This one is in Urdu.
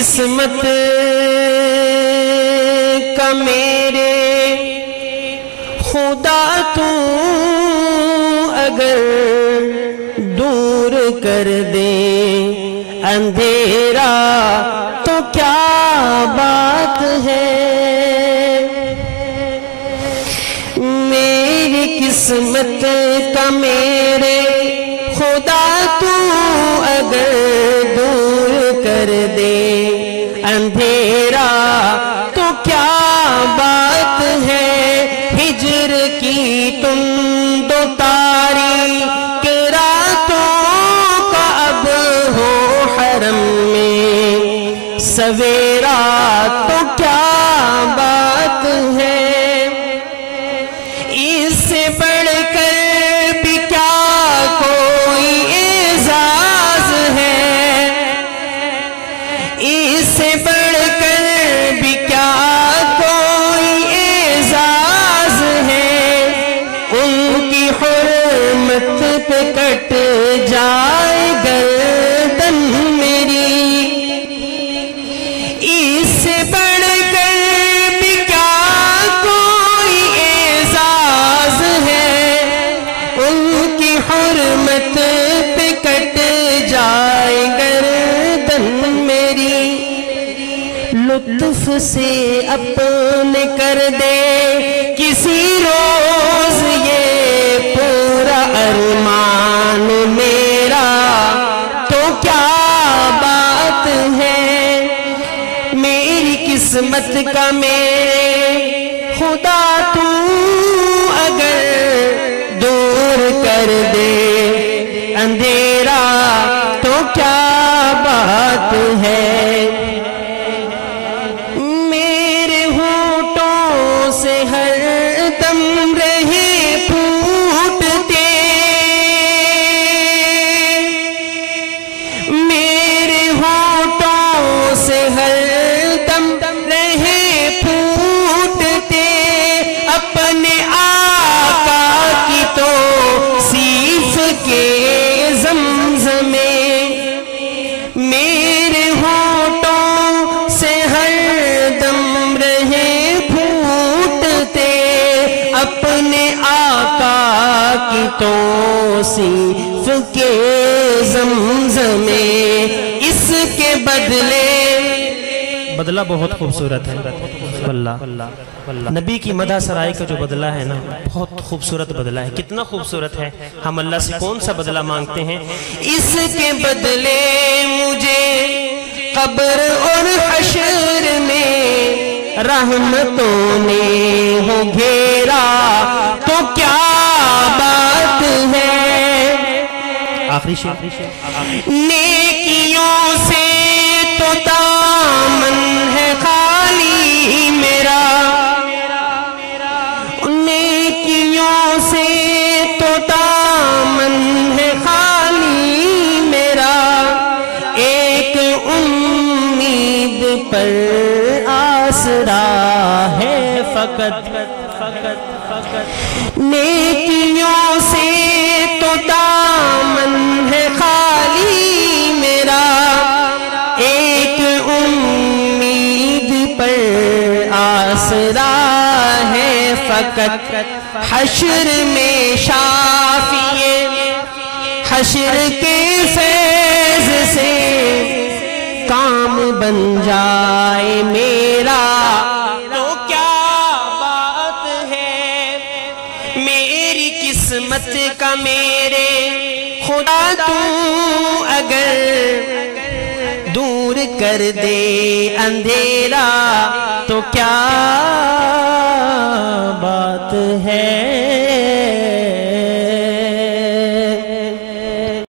قسمت کا میرے خدا تو اگر دور کر دے اندھیرا تو کیا بات ہے. میری قسمت کا میرے خدا تو اگر دور کر دے اندھیرا تو کیا بات ہے. ہجر کی تم دو تاریک راتوں کا اب ہو حرم میں سویرا تو کیا بات ہے. اس سے بڑھ کر بھی کیا کوئی اعزاز ہے. اس سے بڑھ کر بھی کیا کوئی اعزاز ہے. ان کی حرمت پہ کٹ جائے گردن میری. اس سے بڑھ کر بھی کیا کوئی اعزاز ہے. ان کی حرمت پہ کٹ جائے گردن میری. لطف سے اپنے کر دے کسی روز یہ پورا ارمان میرا تو کیا بات ہے. میری قسمت کا میرے خدا تو اگر دور کر دے اندھیرا تو کیا بات ہے. میرے ہونٹوں سے ہر دم رہے پھوٹتے. میرے ہونٹوں سے ہر دم رہے پھوٹتے. اپنے آقا کی توصیف کے زمزمے. میرے ہونٹوں سے ہر دم رہے پھوٹتے. اپنے آقا کی توصیف کے زمزمے. اس کے بدلہ بہت خوبصورت ہے. اللہ نبی کی مدح سرائی کا جو بدلہ ہے نا بہت خوبصورت بدلہ ہے. کتنا خوبصورت ہے. ہم اللہ سے کون سا بدلہ مانگتے ہیں. اس کے بدلے مجھے قبر اور حشر میں رحمتوں نے ہو گھیرا تو کیا بات ہے. آخری شعر. نیکیوں سے تو دامن ہے خالی میرا. نیکیوں سے تو دامن ہے خالی میرا. ایک امید پر آسرا ہے فقط. نیکیوں سے تو دامن ہے خالی میرا. ایک امید پر آسرا ہے فقط. حشر میں شافی حشر کے فیض سے کام بن جائے میرا تو کیا بات ہے. میری قسمت کا میرے خدا تو اگر دور کر دے اندھیرا تو کیا